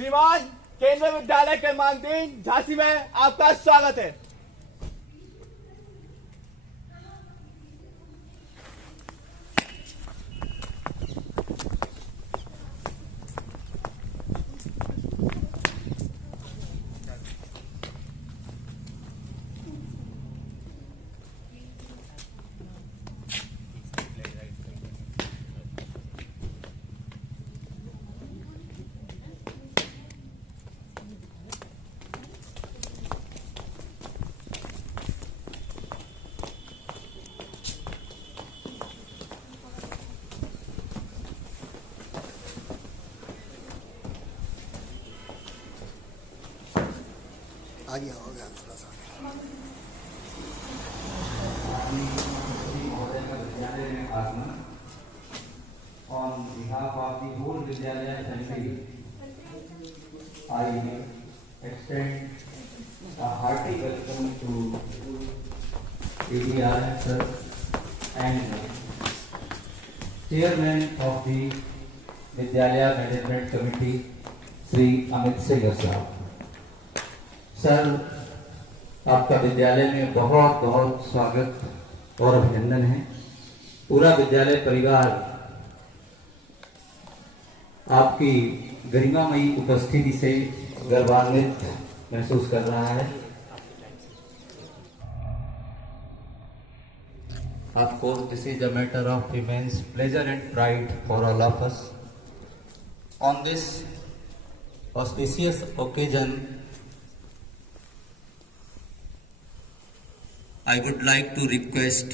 श्रीमान केंद्रीय विद्यालय क्रमांक 3 झांसी में आपका स्वागत है। आगे होगा थोड़ा सा On behalf of the whole Vidyalaya family, I extend a hearty welcome to ADR sir and Chairman of the Vidyalaya Management Committee, Sri Amit Singh sir. Sir, आपका विद्यालय में बहुत बहुत स्वागत और अभिनंदन है। पूरा विद्यालय परिवार आपकी गरिमामयी उपस्थिति से गर्वान्वित महसूस कर रहा है। Of course, this is a matter of immense pleasure and pride for all of us. On this auspicious occasion, I would like to request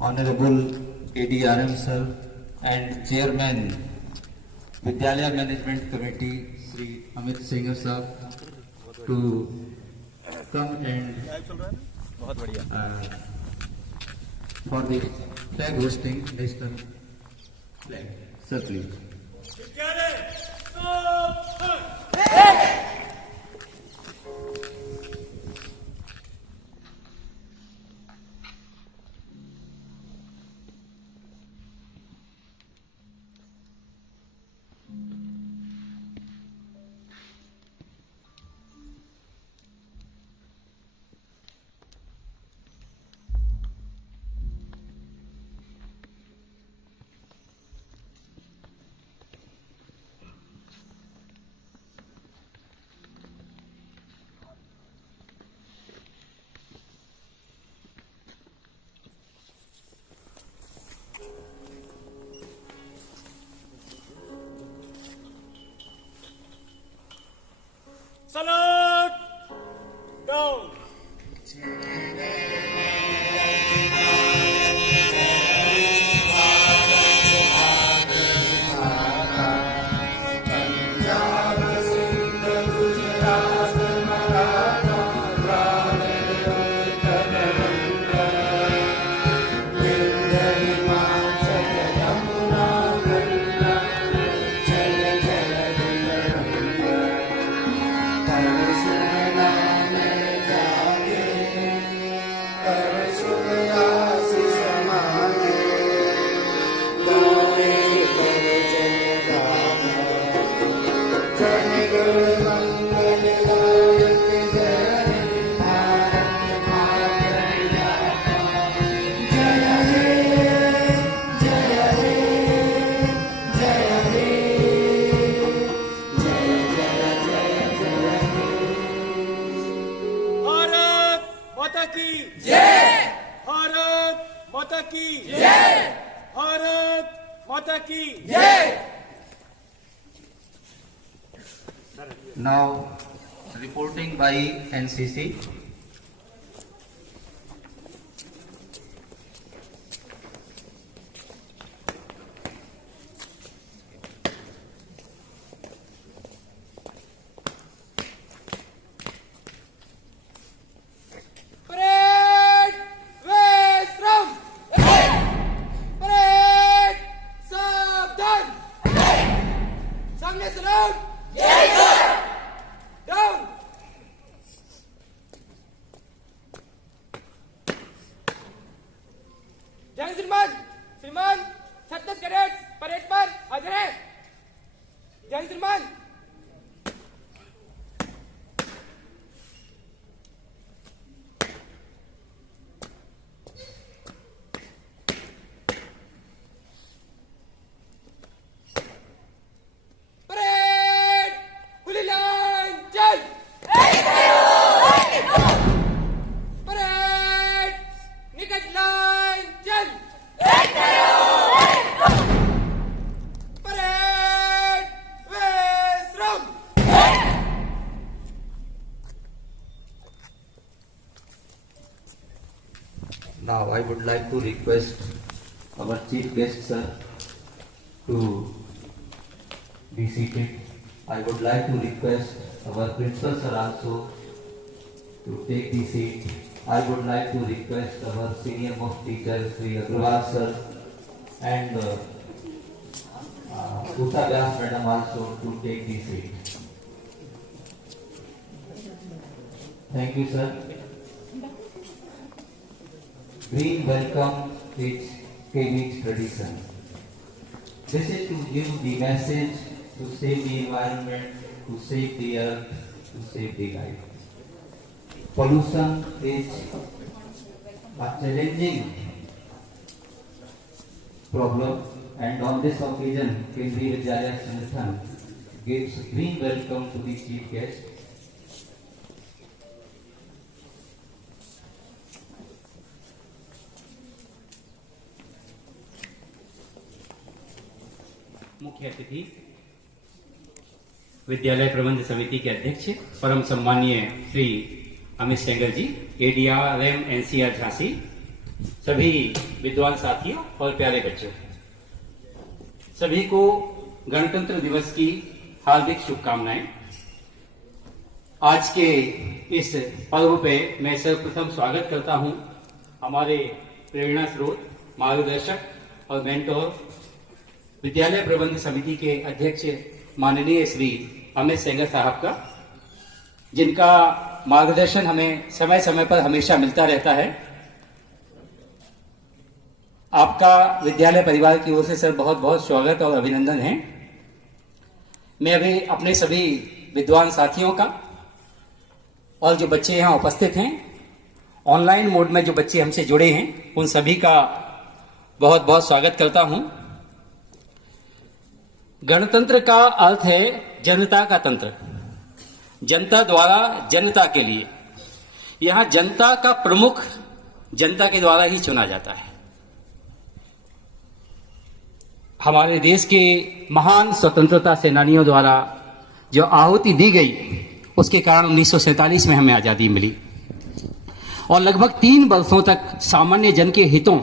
Honorable ADRM sir and Chairman Vidyalaya Management Committee Sri Amit Singh sir to come and for the flag hosting national flag. Sir, please. Salute! Go! माता की जय, भारत माता की जय। Now, reporting by NCC. श्रीमान 36 cadets parade पर हाजिर हैं। जय श्रीमान। परेड, खुली लाइन, चल। परेड, निकट लाइन, चल। परेड, विश्राम। Now I would like to request our chief guest sir to be seated. I would like to request our principal sir also to take the seat. I would like to request our senior most teacher Sri Agrawal sir and Usha Vyas madam also to take the seat. Thank you sir. Green welcome is KV's tradition. This is to give the message to save the environment, to save the earth, to save the life. Pollution is a challenging problem, and on this occasion, Kendriya Vidyalaya Sangathan gives green welcome to the chief guest. मुख्य अतिथि विद्यालय प्रबंध समिति के अध्यक्ष परम सम्मानीय श्री अमित सेंगर जी, ADRM NCR Jhansi, सभी विद्वान साथियों और प्यारे बच्चों, सभी को गणतंत्र दिवस की हार्दिक शुभकामनाएं। आज के इस पर्व पे मैं सर्वप्रथम स्वागत करता हूं हमारे प्रेरणा स्रोत, मार्गदर्शक और मेंटोर विद्यालय प्रबंध समिति के अध्यक्ष माननीय श्री अमित सेंगर साहब का, जिनका मार्गदर्शन हमें समय समय पर हमेशा मिलता रहता है। आपका विद्यालय परिवार की ओर से सर बहुत बहुत स्वागत और अभिनंदन है। मैं अभी अपने सभी विद्वान साथियों का और जो बच्चे यहाँ उपस्थित हैं, ऑनलाइन मोड में जो बच्चे हमसे जुड़े हैं, उन सभी का बहुत बहुत स्वागत करता हूं। गणतंत्र का अर्थ है जनता का तंत्र, जनता द्वारा जनता के लिए। यहां जनता का प्रमुख जनता के द्वारा ही चुना जाता है। हमारे देश के महान स्वतंत्रता सेनानियों द्वारा जो आहुति दी गई, उसके कारण 1947 में हमें आजादी मिली और लगभग 3 वर्षों तक सामान्य जन के हितों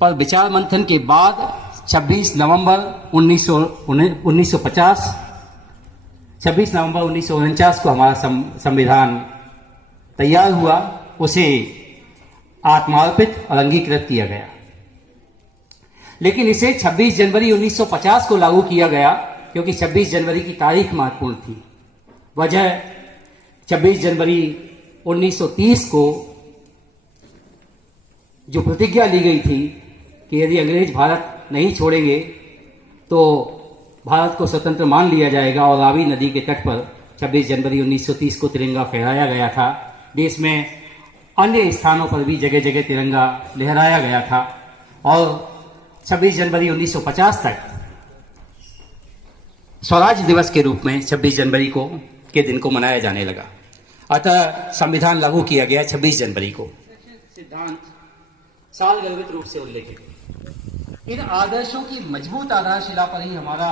पर विचार मंथन के बाद 26 नवंबर 1949 को हमारा संविधान तैयार हुआ, उसे आत्मार्पित और अंगीकृत किया गया। लेकिन इसे 26 जनवरी 1950 को लागू किया गया, क्योंकि 26 जनवरी की तारीख महत्वपूर्ण थी। वजह 26 जनवरी 1930 को जो प्रतिज्ञा ली गई थी कि यदि अंग्रेज भारत नहीं छोड़ेंगे तो भारत को स्वतंत्र मान लिया जाएगा, और रावी नदी के तट पर 26 जनवरी 1930 को तिरंगा फहराया गया था। देश में अन्य स्थानों पर भी जगह जगह तिरंगा लहराया गया था, और 26 जनवरी 1950 तक स्वराज दिवस के रूप में 26 जनवरी को के दिन को मनाया जाने लगा। अतः संविधान लागू किया गया 26 जनवरी को। सिद्धांत साल गर्भित रूप से उल्लेखित। इन आदर्शों की मजबूत आधारशिला पर ही हमारा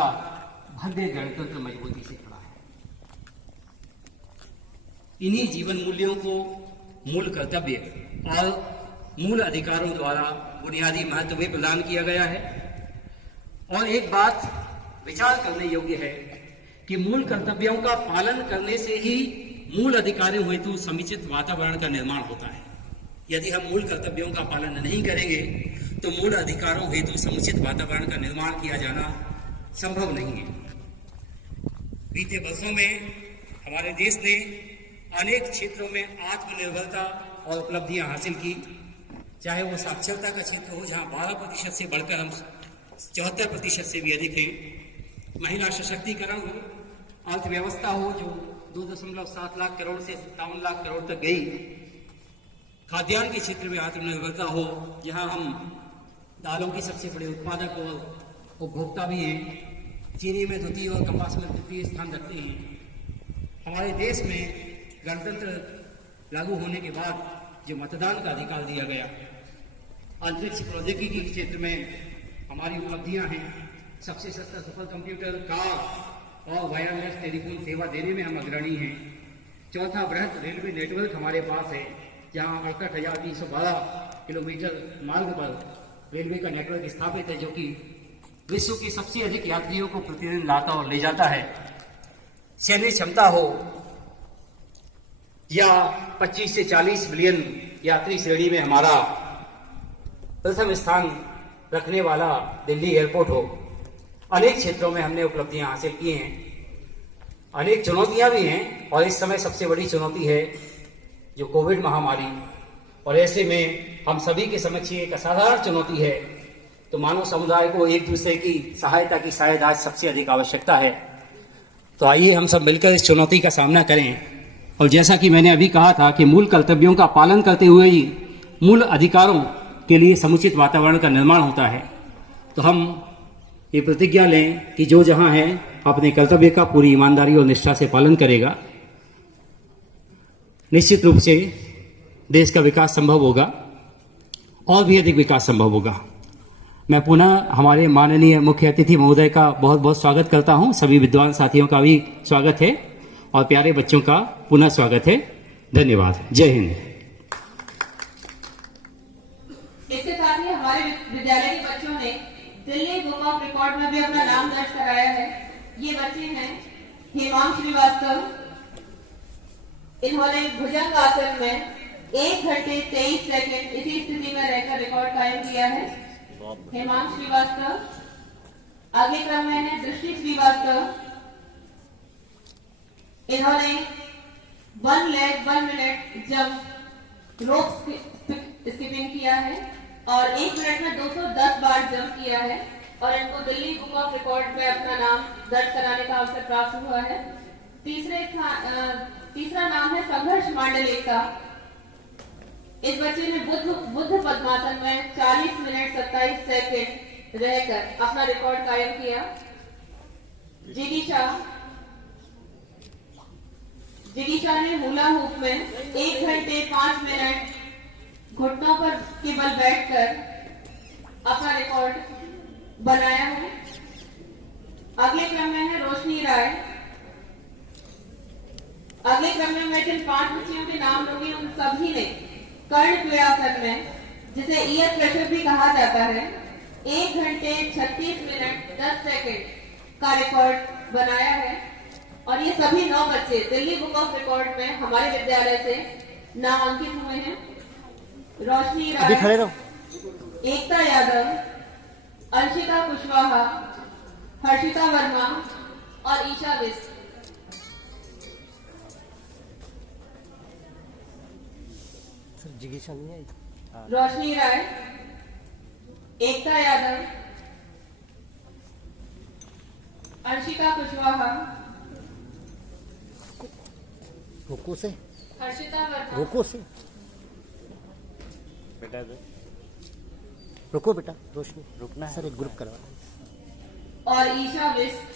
भव्य गणतंत्र मजबूती से खड़ा है। इन्हीं जीवन मूल्यों को मूल कर्तव्य और मूल अधिकारों द्वारा बुनियादी महत्व भी प्रदान किया गया है। और एक बात विचार करने योग्य है कि मूल कर्तव्यों का पालन करने से ही मूल अधिकारों हेतु समुचित वातावरण का निर्माण होता है। यदि हम मूल कर्तव्यों का पालन नहीं करेंगे तो मूल अधिकारों हेतु समुचित वातावरण का निर्माण किया जाना संभव नहीं है। बीते वर्षों में हमारे देश ने अनेक क्षेत्रों में आत्मनिर्भरता और उपलब्धियां हासिल की, चाहे वो साक्षरता का क्षेत्र हो, जहां 12% से बढ़कर हम 74% से भी अधिक हैं, महिला सशक्तिकरण हो, अर्थव्यवस्था हो जो 2.7 लाख करोड़ से 57 लाख करोड़ तक गई, खाद्यान्न के क्षेत्र में आत्मनिर्भरता हो, जहां हम दालों की सबसे बड़े उत्पादक और उपभोक्ता भी हैं, चीनी में द्वितीय और कपास में तृतीय स्थान रखते हैं। हमारे देश में गणतंत्र लागू होने के बाद जो मतदान का अधिकार दिया गया, अंतरिक्ष प्रौद्योगिकी के क्षेत्र में हमारी उपलब्धियां हैं। सबसे सस्ता सफल कंप्यूटर, कार और वायरलेस टेलीफोन सेवा देने में हम अग्रणी हैं। चौथा बृहद रेलवे नेटवर्क हमारे पास है, जहां 68,312 किलोमीटर मार्ग पर रेलवे का नेटवर्क स्थापित है, जो कि विश्व के सबसे अधिक यात्रियों को प्रतिदिन लाता और ले जाता है। सैन्य क्षमता हो या 25 से 40 मिलियन यात्री श्रेणी में हमारा प्रथम स्थान रखने वाला दिल्ली एयरपोर्ट हो, अनेक क्षेत्रों में हमने उपलब्धियां हासिल की हैं। अनेक चुनौतियां भी हैं और इस समय सबसे बड़ी चुनौती है जो कोविड महामारी, और ऐसे में हम सभी के समक्ष एक असाधारण चुनौती है। तो मानव समुदाय को एक दूसरे की सहायता की शायद आज सबसे अधिक आवश्यकता है। तो आइए हम सब मिलकर इस चुनौती का सामना करें। और जैसा कि मैंने अभी कहा था कि मूल कर्तव्यों का पालन करते हुए ही मूल अधिकारों के लिए समुचित वातावरण का निर्माण होता है। तो हम ये प्रतिज्ञा लें कि जो जहां है अपने कर्तव्य का पूरी ईमानदारी और निष्ठा से पालन करेगा, निश्चित रूप से देश का विकास संभव होगा और भी अधिक विकास संभव होगा। मैं पुनः हमारे माननीय मुख्य अतिथि महोदय का बहुत बहुत स्वागत करता हूं। सभी विद्वान साथियों का भी स्वागत है और प्यारे बच्चों का पुनः स्वागत है। धन्यवाद। जय हिंद। इसके साथ ही हमारे विद्यालय के बच्चों ने दिल्ली बुक ऑफ रिकॉर्ड में भी अपना नाम दर्ज कराया है। ये बच्चे हैं हेमांग श्रीवास्तव। इन्होंने भुजंग आसन में 1 घंटे 23 सेकंड इसी स्थिति में रहकर रिकॉर्ड कायम किया है। हेमांग श्रीवास्तव। आगे क्रम में है दृष्टि श्रीवास्तव। इन्होंने 1 leg 1 minute jump rope skipping किया है और 1 मिनट में 210 बार जंप किया है और इनको दिल्ली बुक ऑफ रिकॉर्ड में अपना नाम दर्ज कराने का अवसर प्राप्त हुआ है। तीसरा नाम है संघर्ष मांडलिका। इस बच्चे ने बुद्ध पद्मासन में 40 मिनट 27 सेकंड रहकर अपना रिकॉर्ड कायम किया। जिगीशा ने हुला हुप में 1 घंटे 5 मिनट घुटनों पर केवल बैठकर अपना रिकॉर्ड बनाया है। अगले क्रम में है रोशनी राय। अगले क्रम में मैं जिन 5 बच्चियों के नाम लूंगी उन सभी ने कर्ण क्रियासन में, जिसे ईयर प्रेशर भी कहा जाता है, 1 घंटे 36 मिनट 10 सेकंड का रिकॉर्ड बनाया है और ये सभी 9 बच्चे दिल्ली बुक ऑफ रिकॉर्ड में हमारे विद्यालय से नामांकित हुए हैं। रोशनी राय, एकता यादव, अंशिता कुशवाहा, हर्षिता वर्मा और ईशा विष्ट। रोशनी राय, एकता यादव, अंशिता कुशवाहा, रुको से हर्षिता वर्मा, रुको से रुको बेटा, रोशनी रुकना है सर, एक ग्रुप करवा और ईशा विष्ट।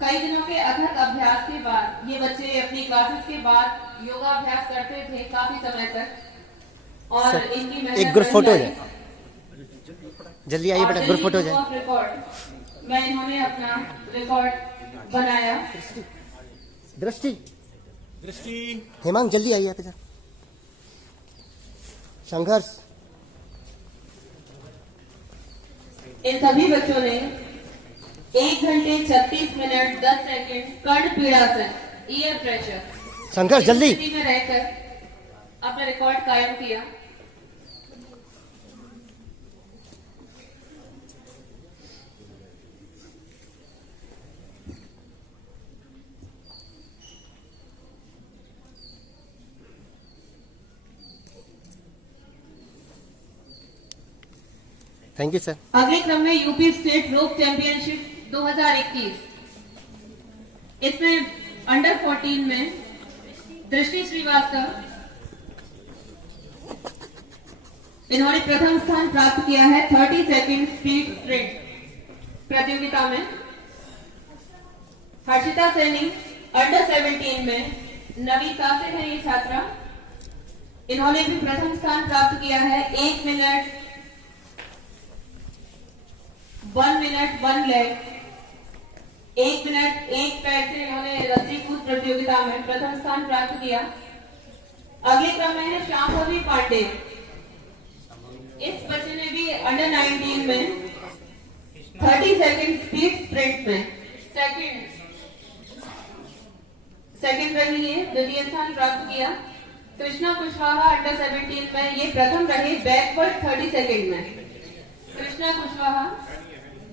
कई दिनों के अथक अभ्यास के बाद ये बच्चे अपनी क्लासेस के बाद योगा अभ्यास करते थे काफी समय तक और इनकी मेहनत एक ग्रुप फोटो हो जाए, जल्दी आइए बेटा, ग्रुप फोटो हो जाए। रिकॉर्ड में इन्होंने अपना रिकॉर्ड बनाया। दृष्टि हेमांग जल्दी आइए आप इधर। संघर्ष। इन सभी बच्चों ने 1 घंटे 36 मिनट 10 सेकंड कर्ण पीड़ासन, ईयर प्रेशर, संघर्ष जल्दी स्थिति में रहकर अपना रिकॉर्ड कायम किया। Thank you sir. अगले क्रम में यूपी स्टेट रोप चैंपियनशिप 2021, इसमें अंडर 14 में दृष्टि श्रीवास्तव, इन्होंने प्रथम स्थान प्राप्त किया है 30 सेकंड स्पीड स्प्रिंट प्रतियोगिता में। हर्षिता सैनी अंडर 17 में, नवीता से है ये छात्रा, इन्होंने भी प्रथम स्थान प्राप्त किया है 1 मिनट 1 लेग, 1 मिनट 1 पैर से इन्होंने रस्सी कूद प्रतियोगिता में प्रथम स्थान प्राप्त किया। अगले क्रम में है श्यामभवी पांडे, इस बच्चे ने भी अंडर 19 में 30 सेकंड स्पीड स्प्रिंट में सेकंड रही है, द्वितीय स्थान प्राप्त किया। कृष्णा कुशवाहा अंडर 17 में ये प्रथम रहे बैकवर्ड 30 सेकंड में, कृष्णा कुशवाहा।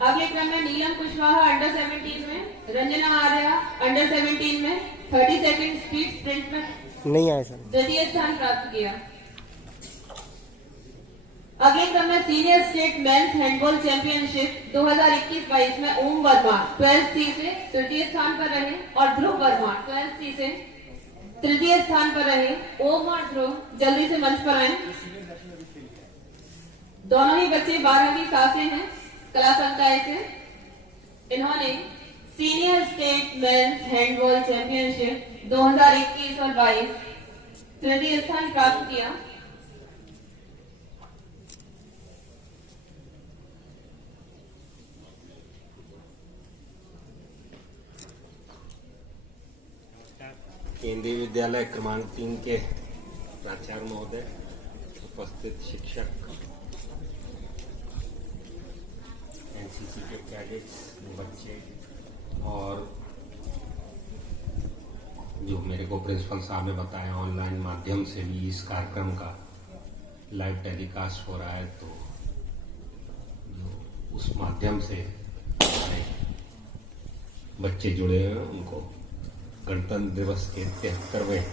अगले क्रम में नीलम कुशवाहा अंडर 17 में, रंजना आर्या अंडर 17 में 30 सेकंड स्पीड स्प्रिंट में नहीं आए सर, द्वितीय स्थान प्राप्त किया। अगले क्रम में senior state men's handball championship 2021-22 में ओम वर्मा 12C से तृतीय स्थान पर रहे और ध्रुव वर्मा 12C से तृतीय स्थान पर रहे। ओम और ध्रुव जल्दी से मंच पर आए। दोनों ही बच्चे 12 की सासे हैं, कला संकाय से। इन्होंने senior state men's handball championship 2021 और 22 तृतीय स्थान प्राप्त किया। केंद्रीय विद्यालय क्रमांक 3 के प्राचार्य महोदय, उपस्थित शिक्षक, एनसीसी के कैडेट्स, बच्चे और जो मेरे को प्रिंसिपल साहब ने बताया ऑनलाइन माध्यम से भी इस कार्यक्रम का लाइव टेलीकास्ट हो रहा है, तो जो उस माध्यम से हमारे बच्चे जुड़े हुए हैं उनको गणतंत्र दिवस के 73वें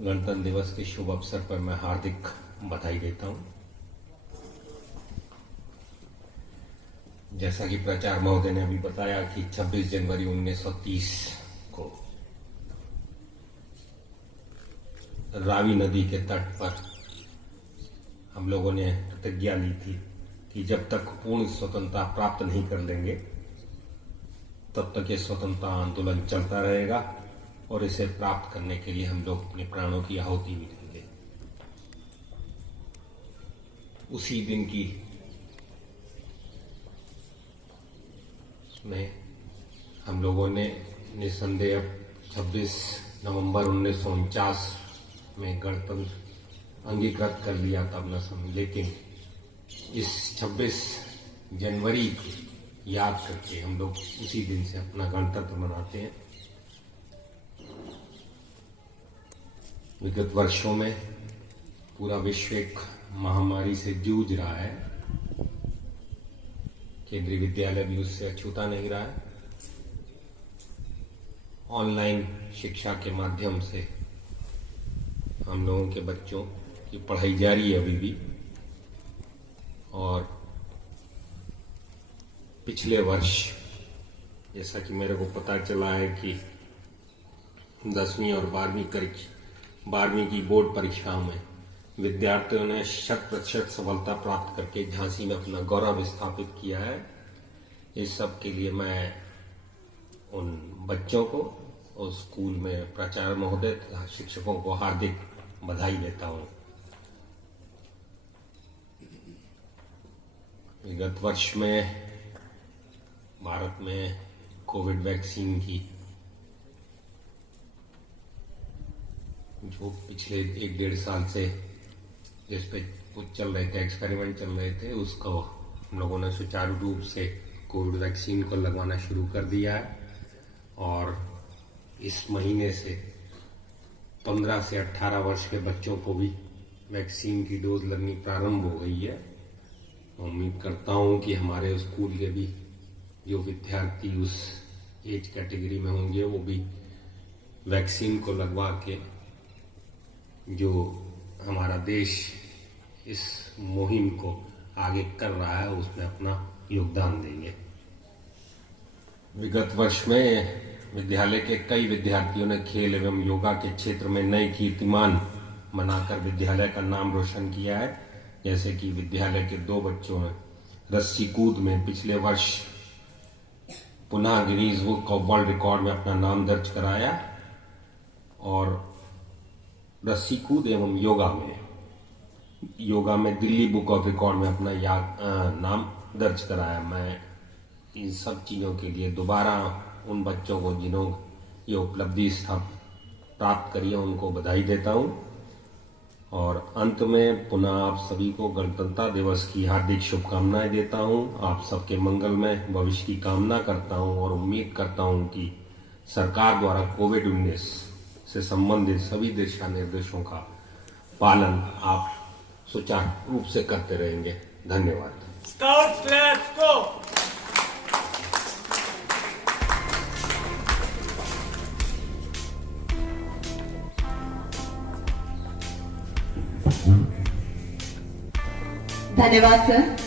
गणतंत्र दिवस के शुभ अवसर पर मैं हार्दिक बधाई देता हूं। जैसा कि प्राचार्य महोदय ने अभी बताया कि 26 जनवरी 1930 को रावी नदी के तट पर हम लोगों ने प्रतिज्ञा ली थी कि जब तक पूर्ण स्वतंत्रता प्राप्त नहीं कर लेंगे तब तक ये स्वतंत्रता आंदोलन चलता रहेगा और इसे प्राप्त करने के लिए हम लोग अपने प्राणों की आहुति भी देंगे। उसी दिन की में हम लोगों ने निसंदेह 26 नवंबर 1949 में गणतंत्र अंगीकृत कर लिया था अपना समय, लेकिन इस 26 जनवरी को याद करके हम लोग उसी दिन से अपना गणतंत्र मनाते हैं। विगत वर्षों में पूरा विश्व एक महामारी से जूझ रहा है, केंद्रीय विद्यालय भी उससे अछूता नहीं रहा है। ऑनलाइन शिक्षा के माध्यम से हम लोगों के बच्चों की पढ़ाई जारी है अभी भी, और पिछले वर्ष जैसा कि मेरे को पता चला है कि 10वीं और 12वीं की बोर्ड परीक्षाओं में विद्यार्थियों ने 100% सफलता प्राप्त करके झांसी में अपना गौरव स्थापित किया है। इस सब के लिए मैं उन बच्चों को और स्कूल में प्राचार्य महोदय तथा शिक्षकों को हार्दिक बधाई देता हूं। विगत वर्ष में भारत में कोविड वैक्सीन की जो पिछले 1-1.5 साल से जिस पे कुछ चल रहे थे, एक्सपेरिमेंट चल रहे थे, उसको हम लोगों ने सुचारू रूप से कोविड वैक्सीन को लगवाना शुरू कर दिया है और इस महीने से 15 से 18 वर्ष के बच्चों को भी वैक्सीन की डोज लगनी प्रारंभ हो गई है। उम्मीद करता हूं कि हमारे स्कूल के भी जो विद्यार्थी उस एज कैटेगरी में होंगे वो भी वैक्सीन को लगवा के जो हमारा देश इस मुहिम को आगे कर रहा है उसमें अपना योगदान देंगे। विगत वर्ष में विद्यालय के कई विद्यार्थियों ने खेल एवं योगा के क्षेत्र में नए कीर्तिमान बनाकर विद्यालय का नाम रोशन किया है। जैसे कि विद्यालय के 2 बच्चों ने रस्सी कूद में पिछले वर्ष पुनः Guinness book of world record में अपना नाम दर्ज कराया और रस्सी कूद एवं योगा में दिल्ली बुक ऑफ रिकॉर्ड में अपना नाम दर्ज कराया। मैं इन सब चीज़ों के लिए दोबारा उन बच्चों को जिन्हों ये उपलब्धि प्राप्त करी है उनको बधाई देता हूं। और अंत में पुनः आप सभी को गणतंत्र दिवस की हार्दिक शुभकामनाएं देता हूं। आप सबके मंगलमय भविष्य की कामना करता हूं और उम्मीद करता हूं कि सरकार द्वारा कोविड-19 से संबंधित सभी दिशा निर्देशों का पालन आप सुचारू रूप से करते रहेंगे। धन्यवाद। Scouts let's go. धन्यवाद सर।